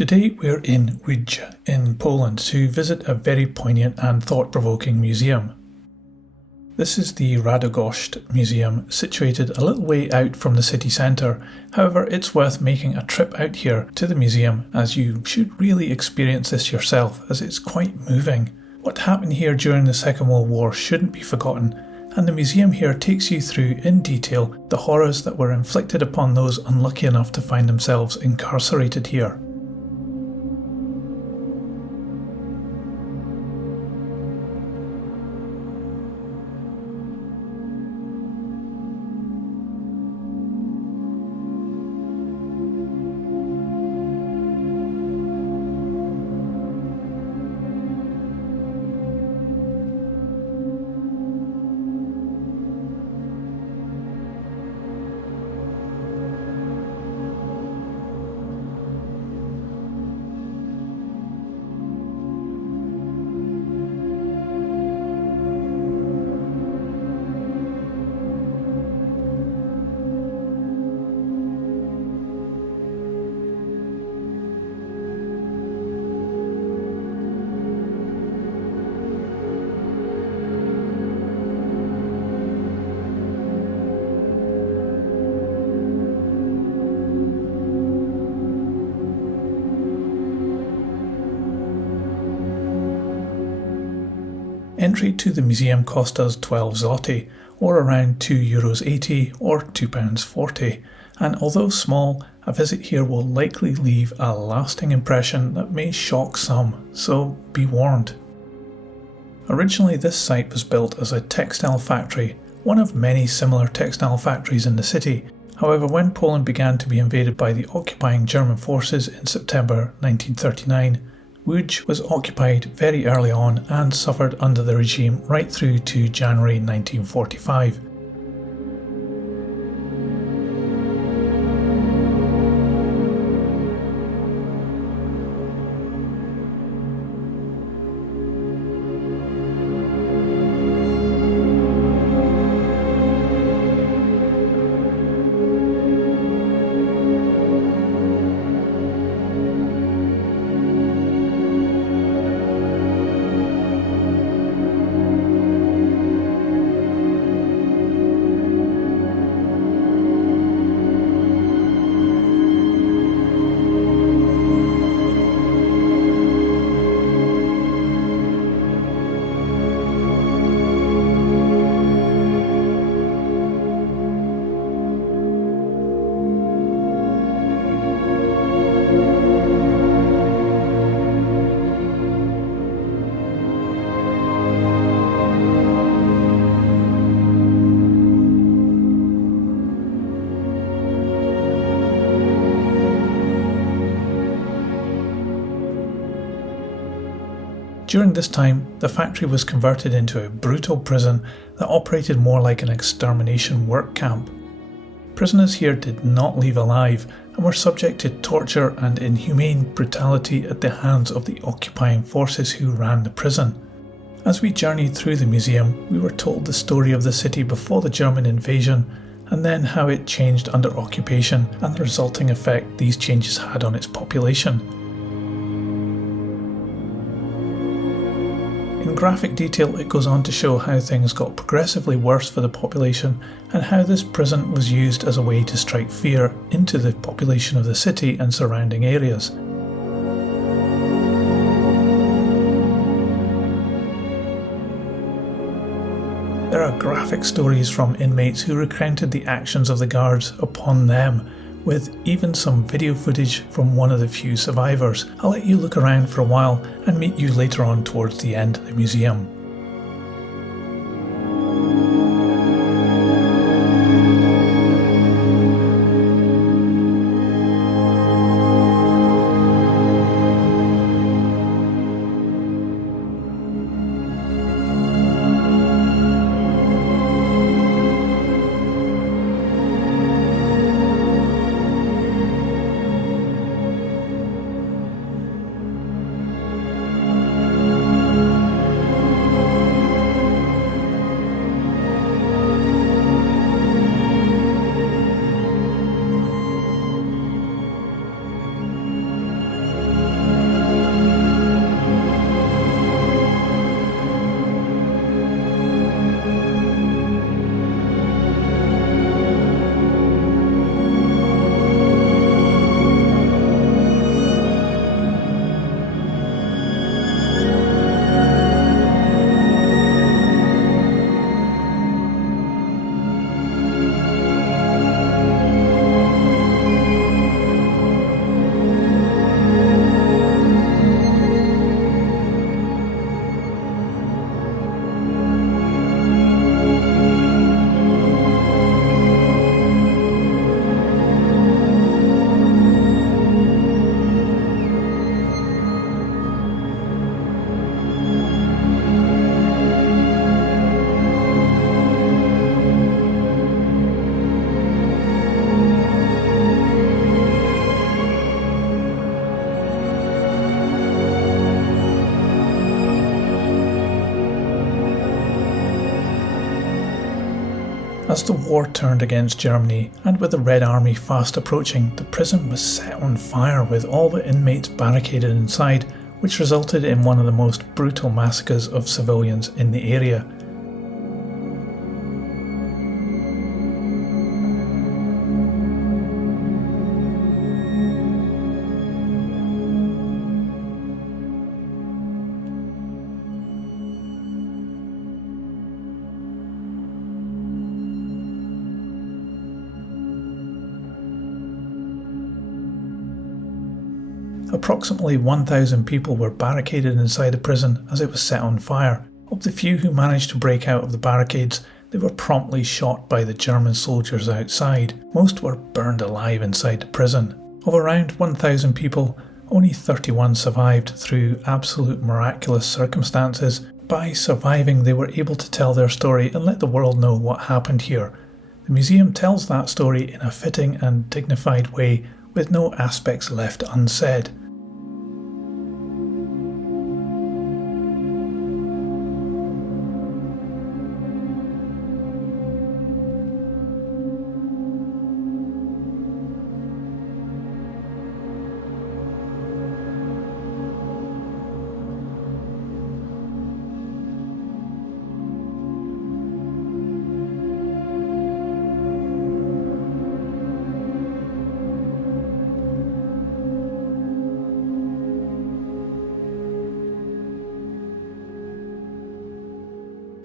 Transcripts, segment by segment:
Today we're in Łódź in Poland to visit a very poignant and thought-provoking museum. This is the Radogoszcz Museum, situated a little way out from the city centre. However, it's worth making a trip out here to the museum, as you should really experience this yourself, as it's quite moving. What happened here during the Second World War shouldn't be forgotten, and the museum here takes you through in detail the horrors that were inflicted upon those unlucky enough to find themselves incarcerated here. Entry to the museum cost us 12 zloty, or around €2.80 or £2.40, and although small, a visit here will likely leave a lasting impression that may shock some, so be warned. Originally this site was built as a textile factory, one of many similar textile factories in the city. However, when Poland began to be invaded by the occupying German forces in September 1939, Łódź was occupied very early on and suffered under the regime right through to January 1945. During this time, the factory was converted into a brutal prison that operated more like an extermination work camp. Prisoners here did not leave alive and were subject to torture and inhumane brutality at the hands of the occupying forces who ran the prison. As we journeyed through the museum, we were told the story of the city before the German invasion, and then how it changed under occupation and the resulting effect these changes had on its population. In graphic detail, it goes on to show how things got progressively worse for the population and how this prison was used as a way to strike fear into the population of the city and surrounding areas. There are graphic stories from inmates who recounted the actions of the guards upon them, with even some video footage from one of the few survivors. I'll let you look around for a while and meet you later on towards the end of the museum. As the war turned against Germany, and with the Red Army fast approaching, the prison was set on fire with all the inmates barricaded inside, which resulted in one of the most brutal massacres of civilians in the area. Approximately 1,000 people were barricaded inside the prison as it was set on fire. Of the few who managed to break out of the barricades, they were promptly shot by the German soldiers outside. Most were burned alive inside the prison. Of around 1,000 people, only 31 survived through absolute miraculous circumstances. By surviving, they were able to tell their story and let the world know what happened here. The museum tells that story in a fitting and dignified way, with no aspects left unsaid.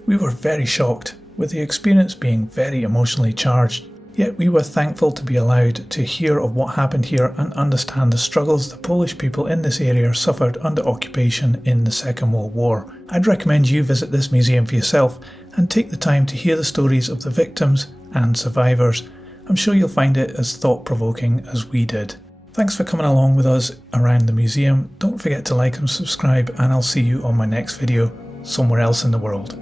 We were very shocked, with the experience being very emotionally charged, yet we were thankful to be allowed to hear of what happened here and understand the struggles the Polish people in this area suffered under occupation in the Second World War. I'd recommend you visit this museum for yourself and take the time to hear the stories of the victims and survivors. I'm sure you'll find it as thought-provoking as we did. Thanks for coming along with us around the museum. Don't forget to like and subscribe, and I'll see you on my next video somewhere else in the world.